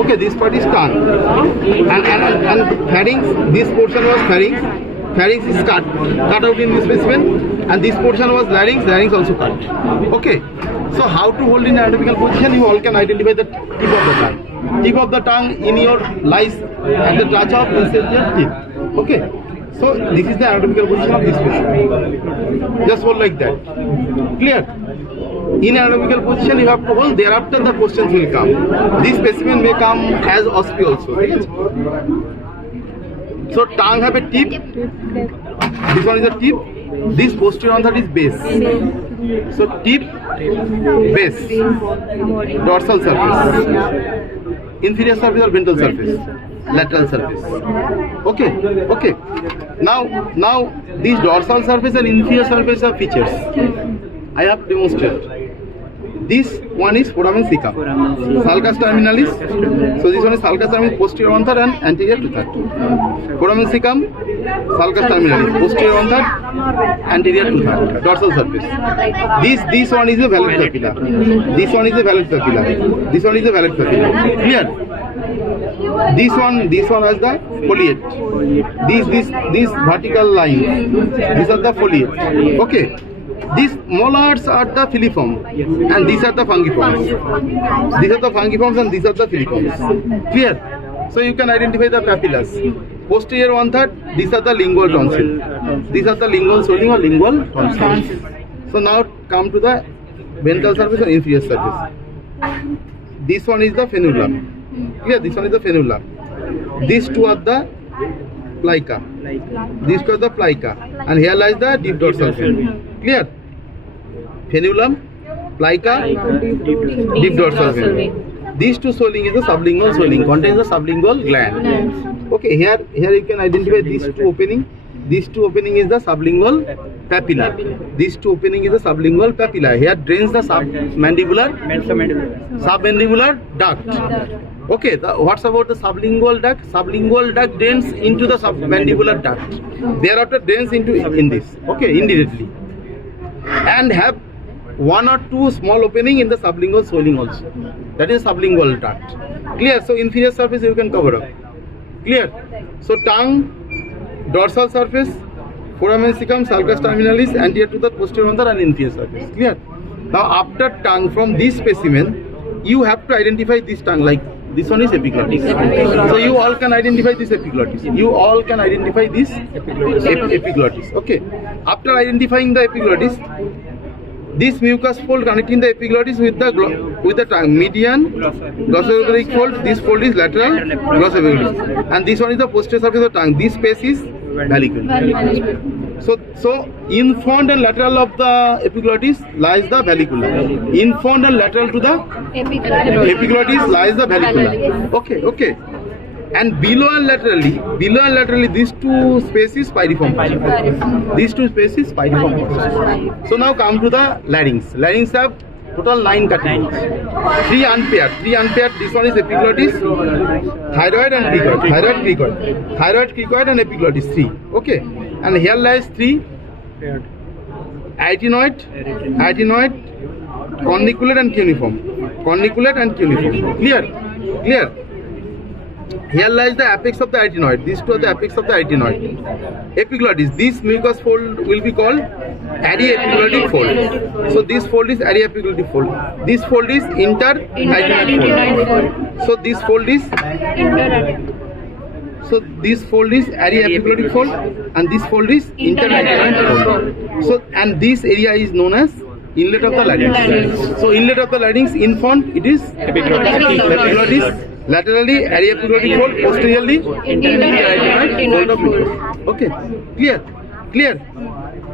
Okay, this part is tongue. And pharynx, this portion was pharynx. Pharynx is cut out in this specimen, and this portion was larynx. Larynx also cut. Okay. So how to hold in anatomical position? You all can identify the tip of the tongue. Tip of the tongue in your lies at the touch of inferior tip. Okay. So this is the anatomical position of this specimen. Just hold like that. Clear? In anatomical position you have to hold. Thereafter the questions will come. This specimen may come as OSPE also. Right? So tongue have a tip. This one is a tip. This posterior one, that is base. So tip, base, dorsal surface, inferior surface or ventral surface, lateral surface. Okay, okay. Now these dorsal surface and inferior surface are features. I have demonstrated. This one is foramen cecum, sulcus terminalis. So this one is sulcus terminalis, posterior one third and anterior two third. Foramen cecum, sulcus terminalis, posterior one third, anterior two third, dorsal surface. This one is a valgus papilla. This one is a valgus papilla. This one is a valgus papilla. Clear? This one has the foliate. These vertical lines. These are the foliate. Okay. These molars are the filiform and these are the fungiforms. These are the fungiforms and these are the filiforms. Clear? So you can identify the papillas. Posterior one third, these are the lingual tonsil. These are the lingual swelling or lingual tonsil. So now come to the ventral surface or inferior surface. This one is the frenulum. Clear? This one is the frenulum. These two are the plica. These two are the plica. And here lies the deep dorsal fin. Clear? Frenulum, plica, deep dorsal fin. These two swelling is the sublingual swelling, contains the sublingual gland. Okay, here you can identify these two opening. These two opening is the sublingual papilla. These two opening is the sublingual papilla. Here drains the submandibular duct. Okay, what's about the sublingual duct? Sublingual duct drains into the submandibular duct. Thereafter drains in this. Okay, indirectly. And have one or two small opening in the sublingual swelling also. That is sublingual duct. Clear? So inferior surface you can cover up. Clear? So tongue, dorsal surface, foramen cecum, sulcus terminalis, anterior to the posterior one third and inferior surface. Clear? Now after tongue, from this specimen, you have to identify this tongue, like this one is epiglottis. So you all can identify this epiglottis. You all can identify this epiglottis. Okay. After identifying the epiglottis, this mucus fold connecting the epiglottis with the tongue, median glossoepiglotic fold. This fold is lateral glossoepiglotis, and this one is the posterior surface of the tongue. This space is vallicula. So in front and lateral of the epiglottis lies the vallicula. In front and lateral to the epiglottis lies the vallicula. Okay. And below and laterally, these two spaces piriform. These two spaces piriform. So now come to the larynx. Larynx have total 9 cuttings. 3 unpaired. This one is epiglottis, thyroid and cricoid. Thyroid, cricoid and epiglottis 3. Okay. And here lies 3 arytenoid, corniculate and cuneiform. Clear? Here lies the apex of the arytenoid. These two are the apex of the arytenoid. Epiglottis. This mucus fold will be called aryepiglottic fold. So this fold is aryepiglottic fold. This fold is interarytenoid fold. So this fold is aryepiglottic fold, and this fold is interarytenoid fold. So and this area is known as inlet of the larynx. So inlet of the larynx, in front it is epiglottis. Laterally, aryepiglottic fold, posteriorly, interarytenoid fold of mucus. Okay, clear.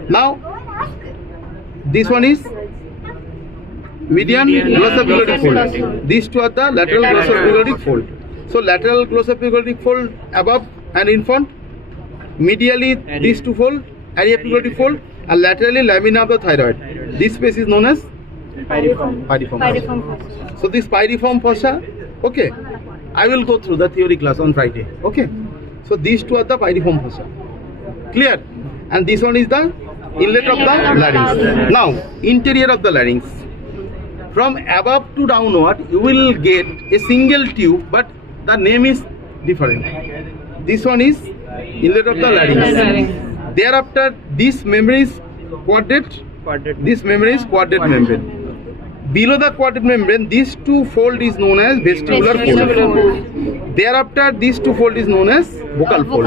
Now, this one is median glossoepiglotic fold. These two are the lateral glossoepiglotic fold. So, lateral glossoepiglotic fold above and in front. Medially, these two fold, aryepiglottic fold, and laterally, lamina of the thyroid. This space is known as piriform. So, this piriform fossa. Okay, I will go through the theory class on Friday. Okay, so these two are the piriform fossa. Clear? And this one is the inlet of the larynx. Now, interior of the larynx. From above to downward, you will get a single tube, but the name is different. This one is inlet of the larynx. Thereafter, this membrane is quadrate. This membrane is quadrate membrane. Below the quadrate membrane, these two fold is known as vestibular fold. Thereafter, these two fold is known as vocal fold.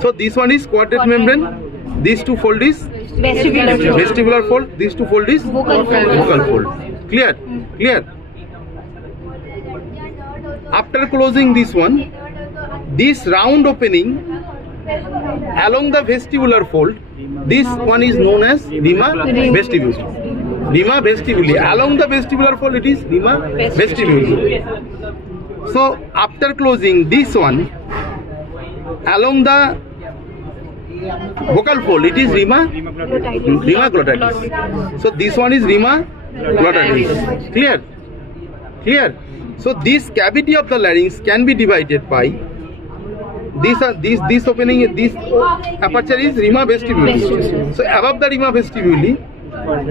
So this one is quadrate membrane. These two fold is vestibular fold. These two fold is vocal fold. Clear? Clear? After closing this one, this round opening along the vestibular fold, this one is known as rima vestibuli. Rima vestibuli. Along the vestibular fold, it is rima vestibuli. So after closing this one, along the vocal fold, it is rima glottis. So this one is rima glottis. Clear? Clear? So this cavity of the larynx can be divided by this opening, this aperture is rima vestibuli. So above the rima vestibuli,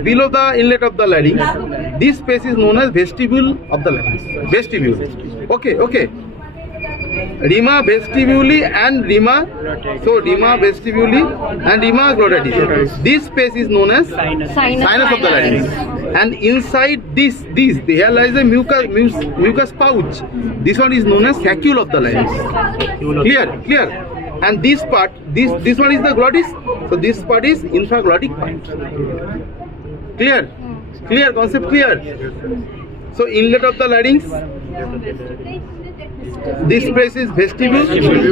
below the inlet of the larynx, this space is known as vestibule of the larynx. Vestibule. Okay, okay. Rima vestibuli and rima, so rima vestibuli and rima glottis. This space is known as sinus of the larynx. And inside this there lies a mucus pouch. This one is known as saccule of the larynx. Clear? Clear? And this part, this one is the glottis. So this part is infraglottic part. Clear? Clear? Concept clear? So inlet of the larynx, this place is vestibule.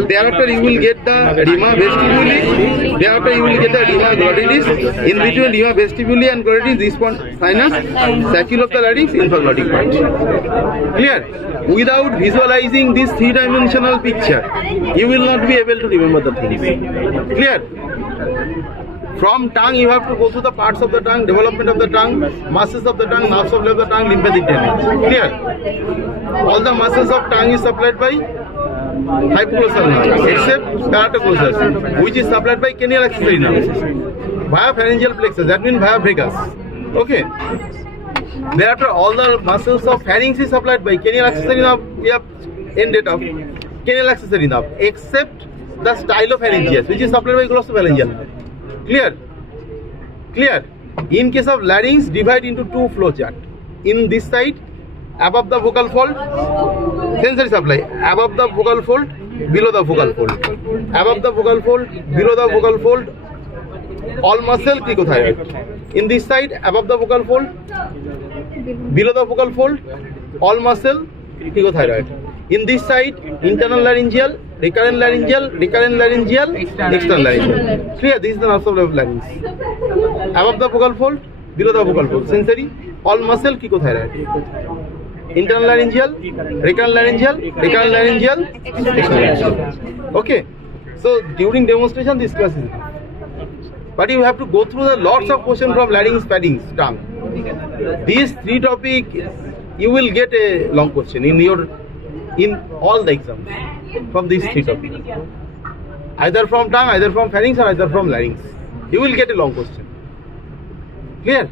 Thereafter you will get the rima vestibuli. Thereafter you will get the rima glottis. In between rima vestibuli and glottis, this one sinus, saccule of the larynx, infraglottic part. Clear? Without visualizing this three-dimensional picture, you will not be able to remember the things. Clear? From tongue, you have to go through the parts of the tongue, development of the tongue, muscles of the tongue, nerves of the tongue, lymphatic drainage. Clear? All the muscles of tongue is supplied by hypoglossal nerve, except paratoglossal, which is supplied by cranial accessory nerve, via pharyngeal plexus, that means via vagus. Okay. Thereafter, all the muscles of pharynx is supplied by cranial accessory nerve, end date of cranial accessory nerve, except the stylopharyngeus, which is supplied by glossopharyngeal nerve. Clear? Clear? In case of larynx, divide into two flow chart. In this side, above the vocal fold, sensory supply. Above the vocal fold, below the vocal fold. Above the vocal fold, below the vocal fold, all muscle, cricothyroid. In this side, above the vocal fold, below the vocal fold, all muscle, cricothyroid. In this side, internal laryngeal, recurrent laryngeal, external laryngeal. Clear? This is the nerve supply of larynx. Above the vocal fold, below the vocal fold. Sensory, all muscle, cricothyroid. Internal laryngeal, recurrent laryngeal, external laryngeal. Okay. So during demonstration, this class is. But you have to go through the lots of questions from larynx, pharynx, tongue. These three topics, you will get a long question in all the exams from these three topics. Either from tongue, either from pharynx, or either from larynx. You will get a long question. Clear?